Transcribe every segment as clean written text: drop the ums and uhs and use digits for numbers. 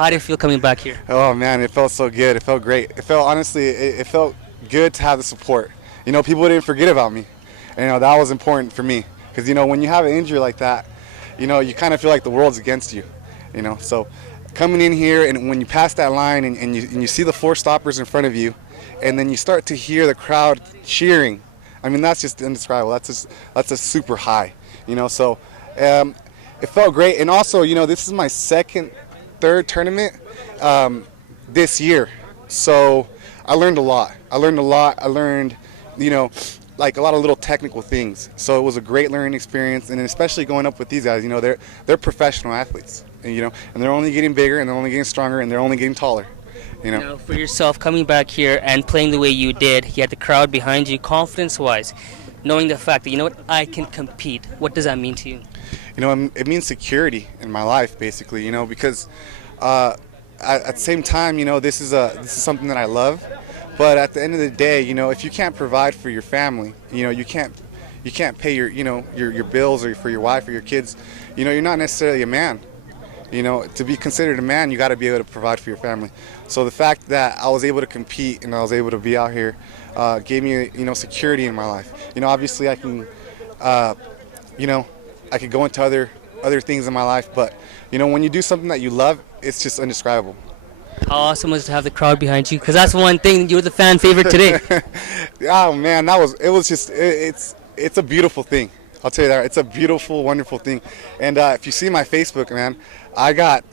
How did it feel coming back here? Oh man, it felt so good. It felt great. It felt honestly, it felt good to have the support. People didn't forget about me. And, that was important for me because when you have an injury like that, you kind of feel like the world's against you. So coming in here and when you pass that line and you see the four stoppers in front of you, and then you start to hear the crowd cheering. I mean, that's just indescribable. That's a super high. So it felt great. And also, this is my third tournament this year. So I learned a lot. I learned, like a lot of little technical things. So it was a great learning experience, and especially going up with these guys. They're professional athletes, and they're only getting bigger, and they're only getting stronger, and they're only getting taller. Now, for yourself, coming back here and playing the way you did, you had the crowd behind you, confidence-wise, knowing the fact that, I can compete. What does that mean to you? It means security in my life, basically, because at the same time, this is something that I love. But at the end of the day, if you can't provide for your family, you can't pay your bills or for your wife or your kids, you're not necessarily a man. To be considered a man, you got to be able to provide for your family. So the fact that I was able to compete and I was able to be out here gave me, security in my life. Obviously I can, I could go into other things in my life, but when you do something that you love, it's just indescribable. How awesome was it to have the crowd behind you? Because that's one thing, you were the fan favorite today. Oh man, it's a beautiful thing. I'll tell you that. It's a beautiful, wonderful thing. And if you see my Facebook, man, I got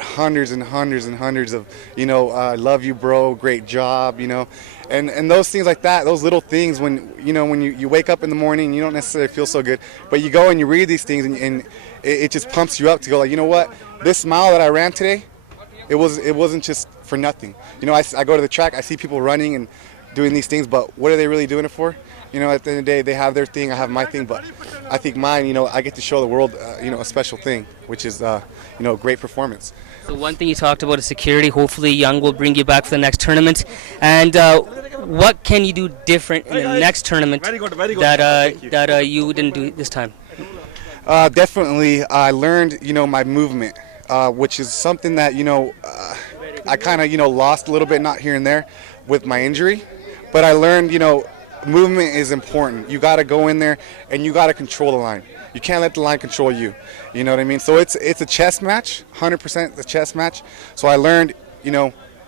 hundreds and hundreds and hundreds of, love you, bro, great job, and those things like that, those little things when you wake up in the morning, you don't necessarily feel so good, but you go and you read these things and it just pumps you up to go like, what, this mile that I ran today, it wasn't just for nothing. I go to the track, I see people running and doing these things, but what are they really doing it for? At the end of the day, they have their thing, I have my thing, but I think mine, I get to show the world, a special thing, which is, great performance. So one thing you talked about is security. Hopefully Young will bring you back for the next tournament. And what can you do different in the next tournament that you didn't do this time? Definitely, I learned, my movement, which is something that, I kind of, lost a little bit, not here and there, with my injury. But I learned, movement is important. You got to go in there and you got to control the line. You can't let the line control you. You know what I mean? So it's a chess match, 100% the chess match. So I learned,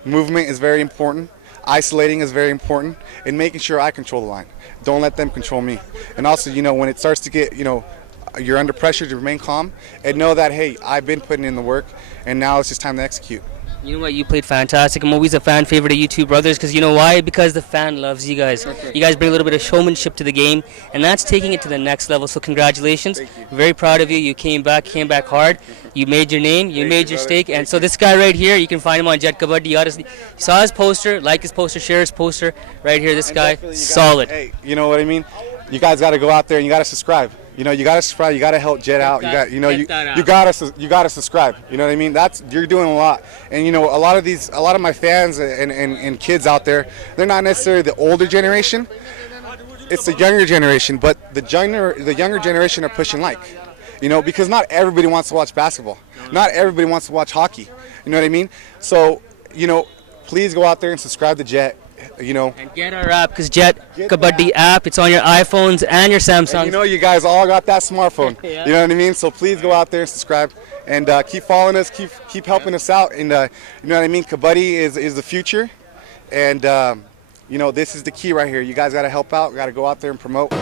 movement is very important. Isolating is very important, and making sure I control the line. Don't let them control me. And also, when it starts to get, you're under pressure to remain calm and know that, hey, I've been putting in the work and now it's just time to execute. You know what? You played fantastic. I'm always a fan favorite of you two brothers because you know why? Because the fan loves you guys. You guys bring a little bit of showmanship to the game, and that's taking it to the next level. So congratulations. Very proud of you. You came back hard. You made your name. You made your stake. And so this guy right here, you can find him on Jet Kabaddi. You saw his poster, like his poster, share his poster. Right here, this guy, solid. Hey, you know what I mean? You guys got to go out there and you got to subscribe. You got to subscribe. You got to help Jet out. You got to subscribe. You know what I mean? You're doing a lot. And a lot of my fans and kids out there, they're not necessarily the older generation. It's the younger generation, but the younger generation are pushing like. Because not everybody wants to watch basketball. Not everybody wants to watch hockey. You know what I mean? So, please go out there and subscribe to Jet. And get our app, because Jet Kabaddi app, it's on your iPhones and your Samsungs. And you guys all got that smartphone. Yeah. You know what I mean? So please go out there and subscribe and keep following us, keep helping us out. And you know what I mean? Kabaddi is the future, and this is the key right here. You guys got to help out. Got to go out there and promote.